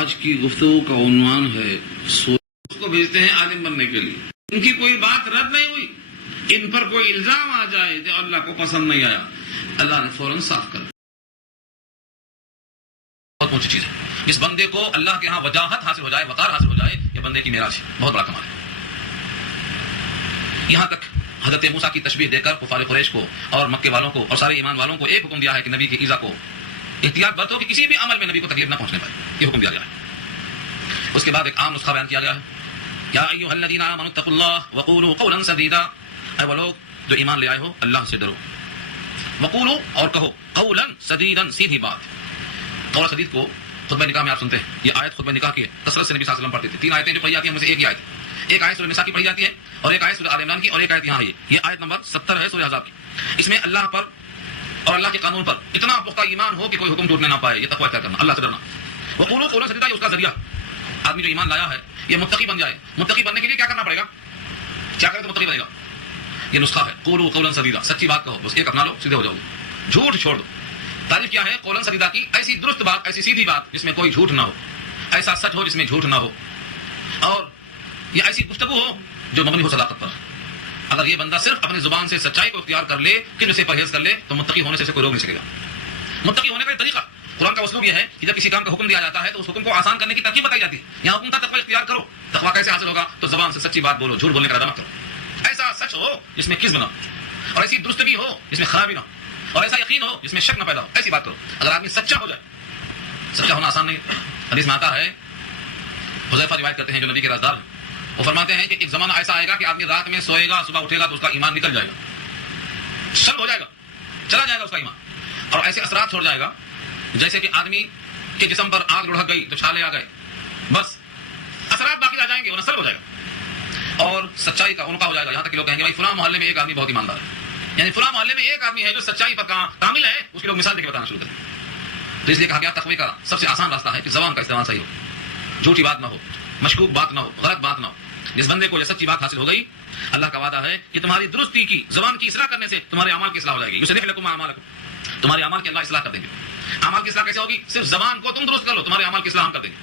آج کی گفتگو کا عنوان ہے اس کو بھیجتے ہیں عالم بننے کے لیے. ان کی کوئی بات رد نہیں ہوئی, ان پر کوئی الزام آ جائے جو اللہ کو پسند نہیں آیا, اللہ نے فوراً صاف کر دیا. بہت اونچی چیز ہے. جس بندے کو اللہ کے ہاں وجاہت حاصل ہو جائے, وقار حاصل ہو جائے, یہ بندے کی معراج ہے, بہت بڑا کمال ہے. یہاں تک حضرت موسیٰ کی تشبیہ دے کر کفار قریش کو اور مکے والوں کو اور سارے ایمان والوں کو ایک حکم دیا ہے کہ نبی کی ایذا کو احتیاط برتو کہ کسی بھی عمل میں نبی کو تکلیف نہ پہنچنے پائے. یہ حکم دیا گیا ہے. اس کے بعد ایک عام نسخہ بیان کیا گیا ہے, یا ایھا الذین آمنوا اتقوا اللہ وقولوا قولا سدیدا, اے وہ لوگ جو ایمان لے آئے ہو اللہ سے ڈرو, وقولوا اور کہو, قولا سدیدا سیدھی بات. قول سدید کو خطبہ نکاح میں آپ سنتے ہیں. یہ آیت خطبہ نکاح کی ہے, کثرت سے نبی صلی اللہ علیہ وسلم پڑھتے تھے. 3 آیتیں جو پڑھی جاتی ہیں ان میں سے ایک ہی آیت, ایک آیت سورہ نساء کی پڑھی جاتی ہے اور ایک آیت سورہ آل عمران کی اور ایک آیت یہاں ہے. یہ آیت نمبر 70 ہے سورہ احزاب کی. اس میں اللہ پر اور اللہ کے قانون پر اتنا پختہ ایمان ہو کہ کوئی حکم ٹوٹنے نہ پائے, یہ تقوی اختیار کرنا, اللہ سے ڈرنا. وقولوا قولا سدیدا, یہ اس کا ذریعہ. آدمی جو ایمان لایا ہے یہ متقی بن جائے. متقی بننے کے لیے کیا کرنا پڑے گا, کیا کرے تو متقی بنے گا. یہ نسخہ ہے, قولوا قولا سدیدا, سچی بات کہو, بس ایک اپنا لو, سیدھے ہو جاؤ گے, جھوٹ چھوڑ دو. تعریف کیا ہے قولا سدیدا کی, ایسی درست بات, ایسی سیدھی بات جس میں کوئی جھوٹ نہ ہو, ایسا سچ ہو جس میں جھوٹ نہ ہو, اور یہ ایسی گفتگو ہو جو مبنی ہو صداقت پر. اگر یہ بندہ صرف اپنی زبان سے سچائی کو اختیار کر لے, کن سے پرہیز کر لے, تو متقی ہونے سے کوئی روک نہیں سکے گا. متقی ہونے کا طریقہ قرآن کا اسلوب یہ ہے کہ جب کسی کام کا حکم دیا جاتا ہے تو اس حکم کو آسان کرنے کی ترکیب بتائی جاتی ہے. یہاں حکم تھا تقوی اختیار کرو. تقوی کیسے حاصل ہوگا, تو زبان سے سچی بات بولو, جھوٹ بولنے کا ارادہ مت کرو. ایسا سچ ہو جس میں کذب نہ ہو, اور ایسی درستگی ہو جس میں خرابی نہ ہو, اور ایسا یقین ہو جس میں شک نہ پیدا ہو, ایسی بات کرو. اگر آدمی سچا ہو جائے, سچا ہونا آسان نہیں ہے. حدیث میں آتا ہے, حذیفہ روایت کرتے ہیں جو نبی کے رازدار ہیں, وہ فرماتے ہیں کہ ایک زمانہ ایسا آئے گا کہ آدمی رات میں سوئے گا, صبح اٹھے گا تو اس کا ایمان نکل جائے گا, شل ہو جائے گا, چلا جائے گا اس کا ایمان, اور ایسے اثرات چھوڑ جائے گا جیسے کہ آدمی کے جسم پر آگ لڑک گئی تو چھالے آ گئے, بس اثرات باقی رہ جائیں گے, وہ نسل ہو جائے گا اور سچائی کا عنقا ہو جائے گا. یہاں تک کہ لوگ کہیں گے بھائی فلاں محلے میں ایک آدمی بہت ایماندار ہے, یعنی فلاں محلے میں ایک آدمی ہے جو سچائی پر کامل ہے, اس کے لوگ مثال دے کے بتانا شروع کریں. تو اس لیے کہا گیا تقوی کا سب سے آسان راستہ ہے کہ زبان کا استعمال صحیح ہو, جھوٹی بات نہ ہو, مشکوک بات نہ ہو, غلط بات نہ ہو. جس بندے کو یہ سچی بات حاصل ہو گئی, اللہ کا وعدہ ہے کہ تمہاری درستی کی, زبان کی اصلاح کرنے سے تمہارے اعمال کی اصلاح ہو جائے گی. یصلح لکم اعمالکم, تمہارے اعمال کی اللہ اصلاح کر دیں گے. اعمال کی اصلاح کیسے ہوگی, صرف زبان کو تم درست کر لو, تمہارے اعمال کی اصلاح ہم کر دیں گے.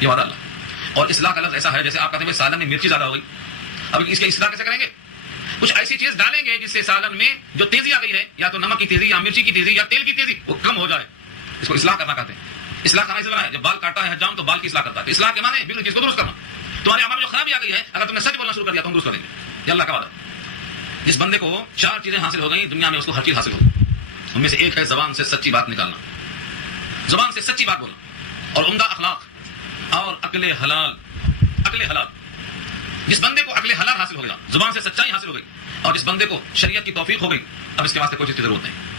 یہ وعدہ اللہ. اور اصلاح کا لفظ ایسا ہے جیسے آپ کہتے ہیں سالن میں مرچی زیادہ ہو گئی, اب اس کی اصلاح کیسے کریں گے, کچھ ایسی چیز ڈالیں گے جس سے سالن میں جو تیزی آ گئی ہے, یا تو نمک کی تیزی یا مرچی کی تیزی یا تیل کی تیزی, وہ کم ہو جائے. اس کو اصلاح کرنا کہتے ہیں. اصلاح کرنا اس طرح ہے, جب بال کاٹا ہے حجام تو بال کی اصلاح کرتا ہے. اصلاح کے معنی بالکل چیز کو درست کرنا. تمہارے اعمال میں جو خرابی آ گئی ہے, اگر تم نے سچ بولنا شروع کر دیا تو ہم درست کر دیں گے. یہ اللہ کا وعدہ. جس بندے کو 4 چیزیں حاصل ہو گئی دنیا میں, اس کو ہر چیز حاصل ہوگی. ان میں سے ایک ہے زبان سے سچی بات نکالنا, زبان سے سچی بات بولنا, اور عمدہ اخلاق اور عقل حلال. عقل حلال, جس بندے کو عقل حلال حاصل ہو گیا, زبان سے سچائی حاصل ہو گئی, اور جس بندے کو شریعت کی توفیق ہو گئی, اب اس کے واسطے کوئی چیز کی ضرورت نہیں.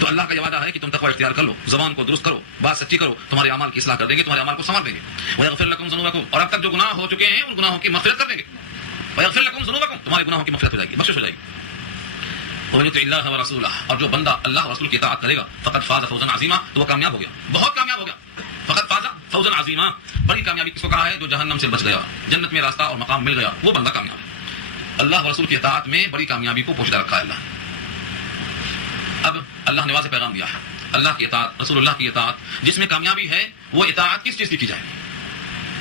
تو اللہ کا یہ وعدہ ہے کہ تم تقوی اختیار کر لو, زبان کو درست کرو, بات سچی کرو, تمہارے اعمال کی اصلاح کر دیں گے, تمہارے اعمال کو سنوار دیں گے. ویغفر لکم ذنوبکم, اور اب تک جو گناہ ہو چکے ہیں ان گناہوں کی مغفرت کر دیں گے. ویغفر لکم ذنوبکم, تمہارے گناہوں کی مغفرت ہو جائے گی, بخشش ہو جائے گی. ومن یطع اللہ ورسولہ, اور جو بندہ اللہ اور رسول کی اطاعت کرے گا, فقد فاز فوزا عظیما, تو وہ کامیاب ہو گیا, بہت کامیاب ہو گیا. فقد فاز فوزا عظیما, بڑی کامیابی کس کو کہا ہے, جو جہنم سے بچ گیا, جنت میں راستہ اور مقام مل گیا, وہ بندہ کامیاب ہے. اللہ اور رسول کی اطاعت میں بڑی کامیابی کو پوشیدہ رکھا ہے اللہ. اب اللہ نے واضح پیغام دیا ہے, اللہ کی اطاعت, رسول اللہ کی اطاعت, جس میں کامیابی ہے, وہ اطاعت کس چیز کی جائے.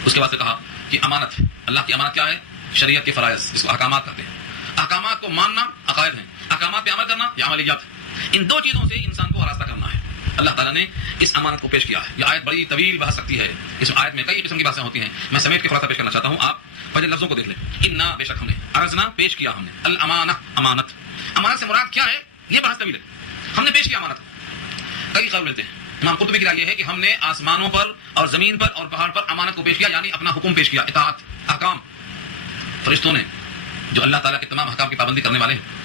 اس کے بعد سے کہا کہ امانت. اللہ کی امانت کیا ہے, شریعت کے فرائض, جس کو احکامات کہتے ہیں. احکامات کو ماننا عقائد ہیں, احکامات پہ عمل کرنا یہ عملیات ہے. ان 2 چیزوں سے انسان کو آراستہ کرنا ہے. اللہ تعالیٰ نے اس امانت کو پیش کیا ہے. یہ آیت بڑی طویل بحث سکتی ہے, اس آیت میں کئی قسم کی باتیں ہوتی ہیں, میں سمیٹ کے خلاصہ پیش کرنا چاہتا ہوں. آپ پہلے لفظوں کو دیکھ لیں. انا, بے شک ہم نے, عرضنا, پیش کیا ہم نے, الامانہ, امانت. امانت سے مراد کیا ہے, یہ بحث طویل ہے. ہم نے پیش کیا امانت. کئی قول ملتے ہیں. امام قرطبی کی رائے یہ ہے کہ ہم نے آسمانوں پر اور زمین پر اور پہاڑ پر امانت کو پیش کیا, یعنی اپنا حکم پیش کیا, اطاعت, احکام. فرشتوں نے, جو اللہ تعالیٰ کے تمام احکام کی پابندی کرنے والے ہیں,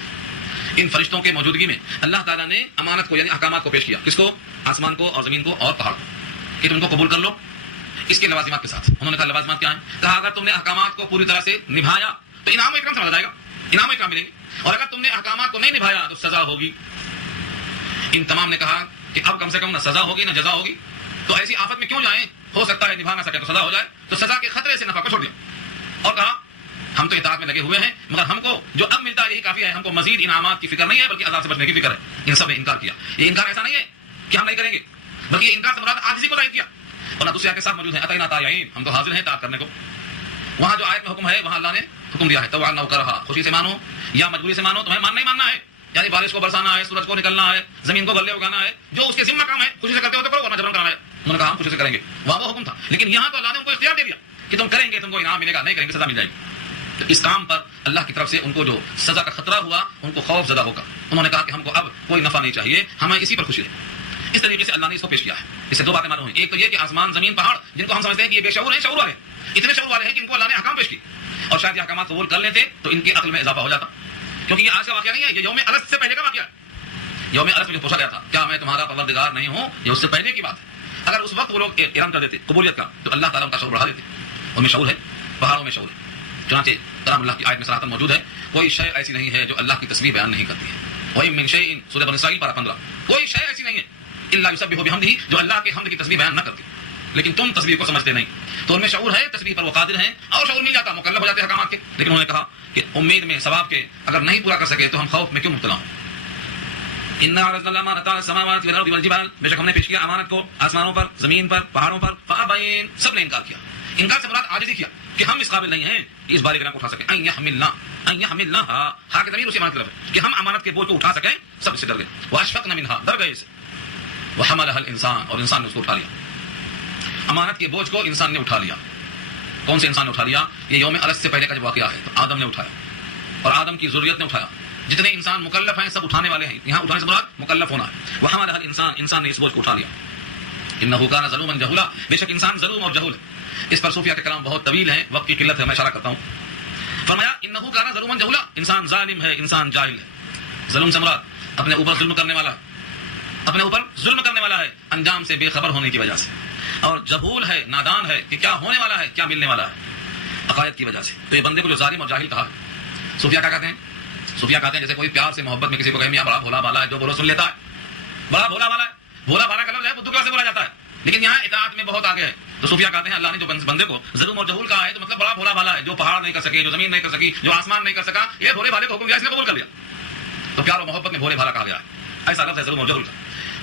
ان فرشتوں کے موجودگی میں اللہ تعالیٰ نے امانت کو یعنی احکامات کو پیش کیا. کس کو, آسمان کو اور زمین کو اور پہاڑ کو, کہ تم کو قبول کر لو اس کے لوازمات کے ساتھ. انہوں نے کہا لوازمات کیا ہیں, کہا اگر تم نے احکامات کو پوری طرح سے نبھایا تو انعام و اکرام سمجھا جائے گا, انعام و اکرام ملیں گے, اور اگر تم نے احکامات کو نہیں نبھایا تو سزا ہوگی. ان تمام نے کہا کہ اب کم سے کم نہ سزا ہوگی نہ جزا ہوگی, تو ایسی آفت میں کیوں جائیں, ہو سکتا ہے نبھا نہ سکے تو سزا ہو جائے, تو سزا کے خطرے سے نفع کو چھوڑ دیا. اور کہا ہم تو اطاعت میں لگے ہوئے ہیں, مگر ہم کو جو اب ملتا ہے یہی کافی ہے, ہم کو مزید انعامات کی فکر نہیں ہے, بلکہ عذاب سے بچنے کی فکر ہے. ان سب نے انکار کیا. یہ انکار ایسا نہیں ہے کہ ہم نہیں کریں گے, بلکہ یہ انکار سے مراد عاجزی کو ظاہر کیا. اور دوسری آیت کے ساتھ موجود ہے اتینا طائعین، ہم تو حاضر ہیں اطاعت کرنے کو. وہاں جو آیت میں حکم ہے وہاں اللہ نے حکم دیا ہے طوعا او کرہا، خوشی سے مانو یا مجبوری سے مانو، تمہیں ماننا ہی ماننا ہے. یعنی بارش کو برسانا ہے، سورج کو نکلنا ہے، زمین کو غلے اگانا ہے، جو اس کے ذمہ کام ہے خوشی سے کرتے ہو تو کرو ورنہ جبرن کرانا ہے. انہوں نے کہا ہم خوشی سے کریں گے، وہاں وہ حکم تھا. لیکن یہاں تو اللہ نے ان کو اختیار دے دیا کہ تم کریں گے تم کو انعام ملے گا، نہیں کریں گے سزا مل جائے گی. تو اس کام پر اللہ کی طرف سے ان کو جو سزا کا خطرہ ہوا ان کو خوف زدہ ہوگا. انہوں نے کہا کہ ہم کو اب کوئی نفع نہیں چاہیے، ہمیں اسی پر خوشی ہے. اس طریقے سے اللہ نے اس کو پیش کیا ہے. اس سے دو باتیں معلوم ہیں. ایک تو یہ کہ آسمان زمین پہاڑ جن کو ہم سمجھتے ہیں کہ یہ بے شعور ہیں، شعور والے اتنے شعور والے ہیں کہ ان کو اللہ نے احکام پیش کی، اور شاید یہ احکامات قبول کر لیتے تو ان کی عقل میں اضافہ ہو جاتا. کیونکہ یہ آج کا واقعہ نہیں ہے، یہ یوم ارس سے پہلے کا واقعہ ہے. یوم ارس میں جو پوچھا گیا تھا کیا میں تمہارا پروردگار نہیں ہوں، یہ اس سے پہلے کی بات ہے. اگر اس وقت وہ لوگ اعلان کر دیتے قبولیت کا تو اللہ تعالیٰ ان کا شعور بڑھا دیتے. ان میں شعور ہے، پہاڑوں میں شعور ہے. چنانچہ کلام اللہ کی آیت میں صراحتاً موجود ہے کوئی شے ایسی نہیں ہے جو اللہ کی تسبیح بیان نہیں کرتی ہے. وَإِن مِّن شَيْءٍ سورہ بنی اسرائیل پارہ 15، کوئی شے ایسی نہیں ہے الا یسبح بحمدہ جو اللہ کے حمد کی تسبیح بیان نہ کرتی. لیکن تم تسبیح کو سمجھتے نہیں. تو ان میں شعور ہے، تسبیح پر وہ قادر ہیں اور شعور مل جاتا، مکلف ہو جاتے احکامات کے. لیکن انہوں نے کہا کہ امید میں ثواب کے اگر نہیں پورا کر سکے تو ہم خوف میں کیوں مبتلا ہوں. انا عرضنا الامانۃ علی السماوات والارض والجبال، بے شک ہم نے پیش کیا امانت کو آسمانوں پر، زمین پر، پہاڑوں پر. فابین، سب نے انکار کیا. انکار سے مراد عاجزی کیا کہ ہم اس قابل نہیں ہیں کہ اس بار گراں کو اٹھا سکیں. ان یحملنا ہا کے ضمیر اسی امانت کی طرف ہے کہ ہم امانت کے بوجھ کو اٹھا سکیں. سب اس سے ڈر گئے. واشفقنا منها، ڈر گئے اسے. وحملها الانسان، اور انسان نے اس کو اٹھا لیا. امانت کے بوجھ کو انسان نے اٹھا لیا. کون سے انسان نے اٹھا لیا؟ یہ یوم ارس سے پہلے کا جو واقعہ ہے تو آدم نے اٹھایا اور آدم کی ذریت نے اٹھایا. جتنے انسان مکلف ہیں سب اٹھانے والے ہیں. یہاں اٹھانے سے مراد مکلف ہونا ہے. وحملها الانسان، انسان نے اس بوجھ کو اٹھا لیا. انه كان ظلوما جهولا، بے شک انسان ظلوم اور جہول. اس پر صوفیہ کے کلام بہت طویل ہیں، وقت کی قلت ہے، میں اشارہ کرتا ہوں. فرمایا انه كان ظلوما جهولا، انسان ظالم ہے، انسان جاہل ہے. ظلم سے مراد اپنے اوپر ظلم کرنے والا ہے، اپنے اوپر ظلم کرنے والا ہے انجام سے بے خبر ہونے کی وجہ سے. اور جہول ہے، نادان ہے کہ کیا ہونے والا ہے، کیا ملنے والا ہے عقائد کی وجہ سے. تو یہ بندے کو جو ظالم اور جاہل کہا. صوفیہ کیا کہتے ہیں؟ صوفیہ کہتے ہیں جیسے کوئی پیار سے محبت میں کسی کو کہے میاں بڑا بھولا بالا ہے، جو بولو سن لیتا ہے. بڑا بھولا بالا ہے. بھولا بالا کا لفظ ہے بدھو کا سے بولا جاتا ہے، لیکن یہاں اطاعت میں بہت آگے ہے. تو صوفیہ کہتے ہیں اللہ نے جو بندے کو ظلم اور جہول کہا ہے تو مطلب بڑا بھولا بالا ہے، جو پہاڑ نہیں کر سکے، جو زمین نہیں کر سکی، جو آسمان نہیں کر سکا، یہ بھولے بھالے کو حکم دیا، اس نے قبول کر لیا. تو پیار و محبت میں بھولے بھالا کہا گیا ہے. ایسا لفظ ہے ظلم اور جہول کا.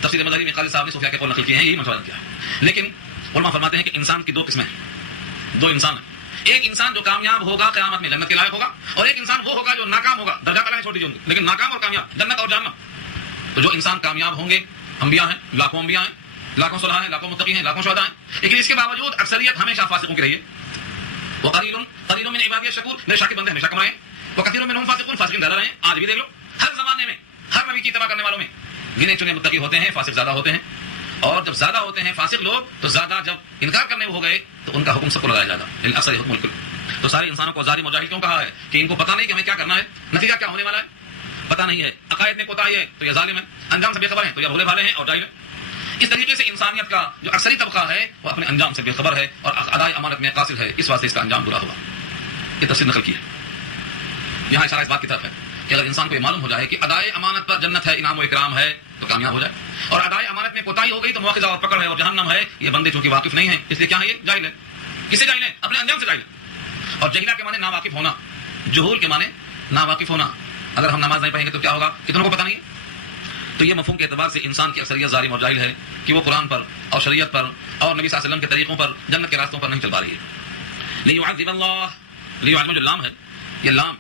تفسیر مظہری میں قاضی صاحب نے صوفیہ کے قول نقل کیے ہیں، یہی مشورہ کیا ہے. لیکن علماء فرماتے ہیں کہ انسان کی دو قسمیں ہیں، دو انسان ہیں. ایک انسان جو کامیاب ہوگا قیامت میں جنت کے لائق ہوگا، اور ایک انسان وہ ہوگا جو ناکام ہوگا. درجہ پہلے چھوڑ دیجیے ان کو، لیکن ناکام اور کامیاب، جنت اور جہنم. تو جو انسان کامیاب ہوں گے، انبیاء ہیں، لاکھوں انبیاء ہیں، لاکھوں صلاح ہیں، لاکھوں متقی ہیں، لاکھوں شہداء ہیں، لیکن اس کے باوجود اکثریت ہمیشہ فاسقوں کی رہی ہے. وقلیل من عبادی الشکور، میرے شاکر بندے ہمیشہ کم رہے ہیں. وکثیر منهم فاسقون، فاسقین زیادہ رہے ہیں. آج بھی دیکھ لو ہر زمانے میں ہر نبی کی اتباع کرنے والوں میں گنے چنے متقی ہوتے ہیں، فاسق زیادہ ہوتے ہیں. اور جب زیادہ ہوتے ہیں فاسق لوگ تو زیادہ جب انکار کرنے ہو گئے تو ان کا حکم سب کو لگایا جاتا ہے. اکثر حکم الکل. تو سارے انسانوں کو ظالم اور جاہل کیوں کہا ہے؟ کہ ان کو پتہ نہیں کہ ہمیں کیا کرنا ہے، نتیجہ کیا ہونے والا ہے پتہ نہیں ہے. عقائد میں کوتاہی ہے تو یہ ظالم ہے، انجام سے بے خبر ہیں تو یہ بھولے بھالے ہیں اور جاہل ہیں. اس طریقے سے انسانیت کا جو اکثری طبقہ ہے وہ اپنے انجام سے بے خبر ہے اور ادائی امانت میں قاصر ہے، اس واسطے اس کا انجام برا ہوا. یہ تفسیر نقل کی ہے. یہاں اشارہ اس بات کی طرف ہے کہ اگر انسان کو یہ معلوم ہو جائے کہ ادائے امانت پر جنت ہے، انعام و اکرام ہے تو کامیاب ہو جائے، اور ادائے امانت میں کوتاہی ہو گئی تو مواخذہ اور پکڑ ہے اور جہنم ہے. یہ بندے چونکہ واقف نہیں ہیں اس لیے کیا ہے، یہ جاہل ہے. کسے جاہل ہے؟ اپنے انجام سے جاہل ہے. اور جہیلا کے معنی ناواقف ہونا، جہول کے معنی ناواقف ہونا. اگر ہم نماز نہیں پڑھیں گے تو کیا ہوگا، کتنوں کو پتہ نہیں ہے. تو یہ مفہوم کے اعتبار سے انسان کی اکثریت ظالم اور جاہل ہے کہ وہ قرآن پر اور شریعت پر اور نبی صلی اللہ علیہ وسلم کے طریقوں پر، جنت کے راستوں پر نہیں چل پا رہی ہے. لیعذب اللہ، لیعذب جو لام ہے، یہ لام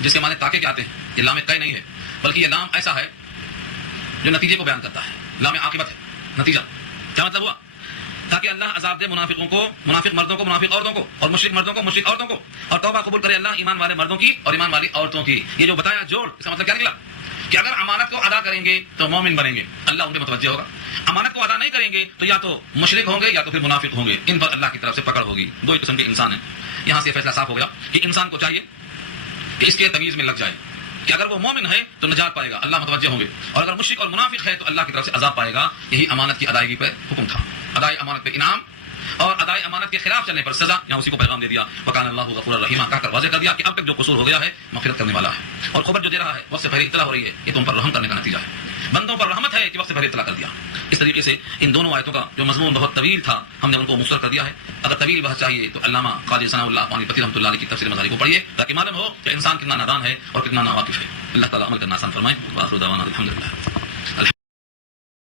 جس کے معنی تاکہ کے آتے ہیں، یہ لام قے نہیں ہے بلکہ یہ لام ایسا ہے جو نتیجے کو بیان کرتا ہے. لام عاقبت ہے، نتیجہ. کیا مطلب ہوا؟ تاکہ اللہ عذاب دے منافقوں کو، منافق مردوں کو، منافق عورتوں کو، اور مشرک مردوں کو، مشرک عورتوں کو، اور توبہ قبول کرے اللہ ایمان والے مردوں کی اور ایمان والی عورتوں کی. یہ جو بتایا جوڑ، اس کا مطلب کیا نکلا کہ اگر امانت کو ادا کریں گے تو مومن بنیں گے، اللہ ان پہ متوجہ ہوگا. امانت کو ادا نہیں کریں گے تو یا تو مشرک ہوں گے یا تو پھر منافق ہوں گے. ان پر اللہ کی طرف سے پکڑ ہوگی. دو ہی قسم کے انسان ہیں. یہاں سے فیصلہ صاف ہو گیا کہ انسان کو چاہیے کہ اس کے تمیز میں لگ جائے کہ اگر وہ مومن ہے تو نجات پائے گا، اللہ متوجہ ہوں گے، اور اگر مشرک اور منافق ہے تو اللہ کی طرف سے عذاب پائے گا. یہی امانت کی ادائیگی پہ حکم تھا. ادائی امانت پہ انعام اور ادائی امانت کے خلاف چلنے پر سزا. یہاں اسی کو پیغام دے دیا وکان اللہ غفور الرحیم، کہا کر واضح کر دیا کہ اب تک جو قصور ہو گیا ہے مغفرت کرنے والا ہے، اور خبر جو دے رہا ہے وقت سے پہلے اطلاع ہو رہی ہے، یہ تم پر رحم کرنے کا نتیجہ ہے. بندوں پر رحمت ہے کہ وقت سے پہلے اطلاع کر دیا. اس طریقے سے ان دونوں آیتوں کا جو مضمون بہت طویل تھا ہم نے ان کو مختصر کر دیا ہے. اگر طویل بحث چاہیے تو علامہ قاضی ثناء اللہ پانی پتی رحمۃ اللہ علیہ کی تفسیر مظہری کو پڑھیے تاکہ معلوم ہو کہ انسان کتنا نادان ہے اور کتنا ناواقف ہے. اللہ تعالیٰ عمل کرنا آسان فرمائے. وآخر دعوانا الحمدللہ.